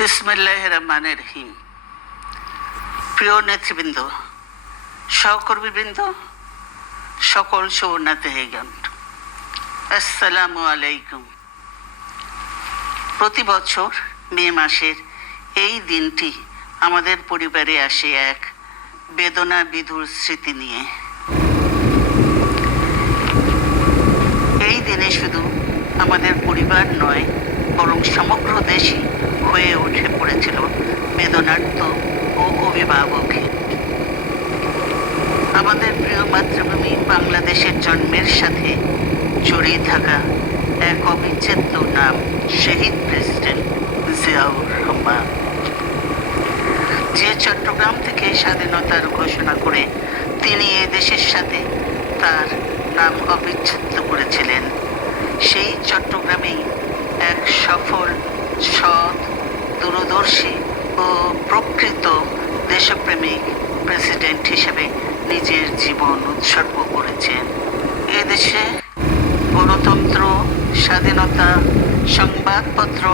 বিসমিল্লাহির রহমানির রহিম। প্রিয় নেতৃবৃন্দ, সহকর্মীবৃন্দ, সকল শরণার্থীগণ, আসসালামু আলাইকুম। প্রতি বছর মে মাসের এই দিনটি আমাদের পরিবারে আসে এক বেদনা বিধুর স্মৃতি নিয়ে। এই দিনে শুধু আমাদের পরিবার নয়, বরং সমগ্র দেশই হয়ে উঠে পড়েছিল বেদনার্ত ও অভিভাবকহীন। আমাদের প্রিয় মাতৃভূমি বাংলাদেশের জন্মের সাথে জড়িয়ে থাকা এক অবিচ্ছেদ্য নাম শহীদ প্রেসিডেন্ট জিয়াউর রহমান, যে চট্টগ্রাম থেকে স্বাধীনতার ঘোষণা করে তিনি এ দেশের সাথে তার নাম অবিচ্ছেদ্য করেছিলেন। সেই চট্টগ্রামেই এক সফল, সৎ, দূরদর্শী ও প্রকৃত দেশপ্রেমিক প্রেসিডেন্ট হিসেবে নিজের জীবন উৎসর্গ করেছেন। এদেশে গণতন্ত্র, স্বাধীনতা, সংবাদপত্র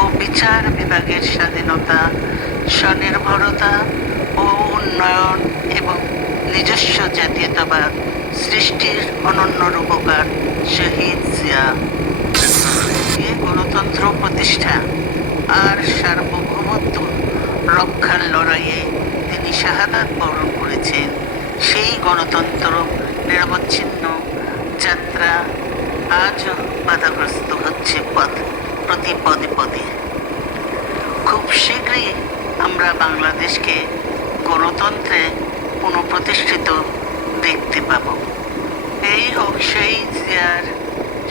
ও বিচার বিভাগের স্বাধীনতা, স্বনির্ভরতা ও উন্নয়ন এবং নিজস্ব জাতীয়তাবাদ সৃষ্টির অনন্য রূপকার শহীদ জিয়া। গণতন্ত্র প্রতিষ্ঠা আর সার্বভৌমত্ব রক্ষার লড়াইয়ে তিনি শাহাদাত বরণ করেছেন। সেই গণতন্ত্র নিরবচ্ছিন্ন যাত্রা আজও বাধাগ্রস্ত হচ্ছে প্রতি পদে পদে। খুব শীঘ্রই আমরা বাংলাদেশকে গণতন্ত্রে পুনঃপ্রতিষ্ঠিত দেখতে পাব। এই হোক শহীদ জিয়ার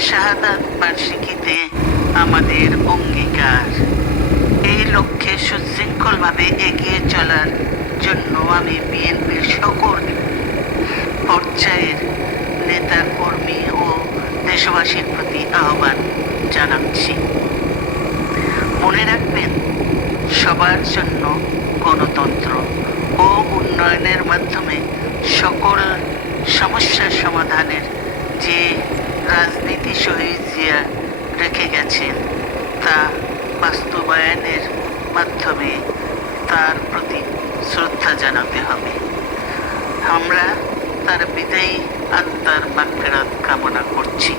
শাহাদাত বার্ষিকীতে আমাদের অঙ্গীকার। এই লক্ষ্যে সুশৃঙ্খলভাবে এগিয়ে চলার জন্য আমি বিএনপির সকল পর্যায়ের নেতা কর্মী ও দেশবাসীর প্রতি আহ্বান জানাচ্ছি। মনে রাখবেন, সবার জন্য গণতন্ত্র ও উন্নয়নের মাধ্যমে সকল সমস্যার সমাধানের যে রাজনীতি শহীদ জিয়া রেখে গেছেন, তা বাস্তবায়নের মাধ্যমে তার প্রতি শ্রদ্ধা জানাতে হবে। আমরা তার বিদায়ী আত্মার মাগফিরাত কামনা করছি।